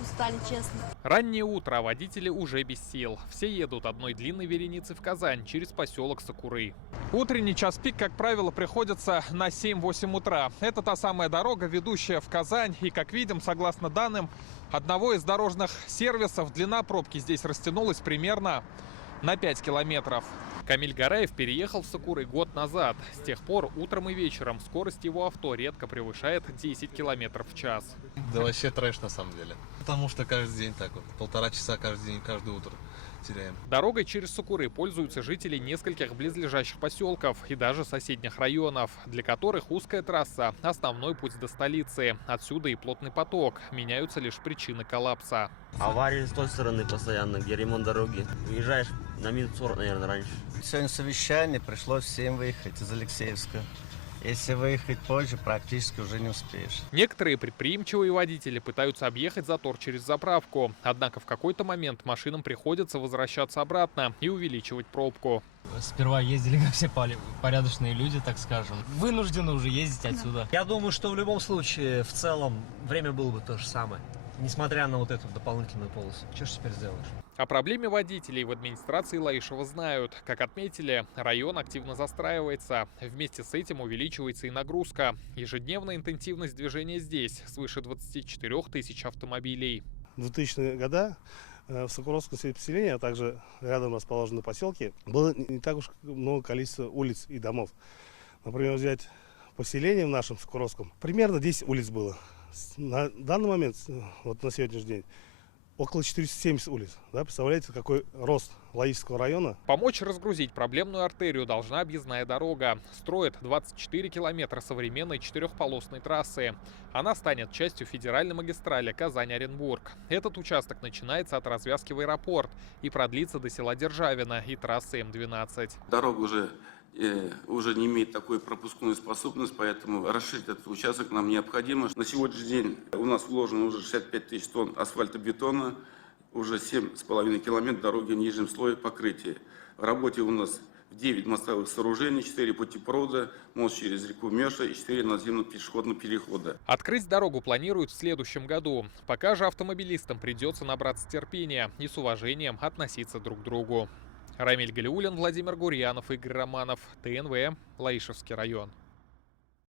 устали, честно. Раннее утро, а водители уже без сил. Все едут одной длинной вереницей в Казань через поселок Сокуры. Утренний час пик, как правило, приходится на 7-8 утра. Это та самая дорога, ведущая в Казань. И, как видим, согласно данным одного из дорожных сервисов, длина пробки здесь растянулась примерно на 5 километров. Камиль Гараев переехал в Сокуры год назад. С тех пор утром и вечером скорость его авто редко превышает 10 километров в час. Да вообще трэш на самом деле. Потому что каждый день так вот, 1,5 часа каждый день, каждое утро теряем. Дорогой через Сокуры пользуются жители нескольких близлежащих поселков и даже соседних районов, для которых узкая трасса – основной путь до столицы. Отсюда и плотный поток. Меняются лишь причины коллапса. Аварии с той стороны постоянно, где ремонт дороги. Уезжаешь на минут 40, наверное, раньше. Сегодня совещание, пришлось всем выехать из Алексеевска. Если выехать позже, практически уже не успеешь. Некоторые предприимчивые водители пытаются объехать затор через заправку. Однако в какой-то момент машинам приходится возвращаться обратно и увеличивать пробку. Сперва ездили как все порядочные люди, так скажем. Вынуждены уже ездить отсюда. Я думаю, что в любом случае, в целом, время было бы то же самое. Несмотря на вот эту дополнительную полосу. Что ж теперь сделаешь? О проблеме водителей в администрации Лаишева знают. Как отметили, район активно застраивается. Вместе с этим увеличивается и нагрузка. Ежедневная интенсивность движения здесь свыше 24 тысяч автомобилей. В 2000-е годы в Сокуровском поселении, а также рядом расположенные поселки, было не так уж много количества улиц и домов. Например, взять поселение в нашем Сокуровском, примерно 10 улиц было. На данный момент, вот на сегодняшний день, около 470 улиц. Да, представляете, какой рост Лаишского района? Помочь разгрузить проблемную артерию должна объездная дорога. Строят 24 километра современной четырехполосной трассы. Она станет частью федеральной магистрали Казань-Оренбург. Этот участок начинается от развязки в аэропорт и продлится до села Державино и трассы М12. Дорога уже не имеет такой пропускную способность, поэтому расширить этот участок нам необходимо. На сегодняшний день у нас вложено уже 65 тысяч тонн асфальтобетона, уже 7,5 километров дороги в нижнем слое покрытия. В работе у нас 9 мостовых сооружений, 4 путепровода, мост через реку Меша и 4 наземных пешеходных перехода. Открыть дорогу планируют в следующем году. Пока же автомобилистам придется набраться терпения и с уважением относиться друг к другу. Рамиль Галиуллин, Владимир Гурьянов, Игорь Романов, ТНВ, Лаишевский район.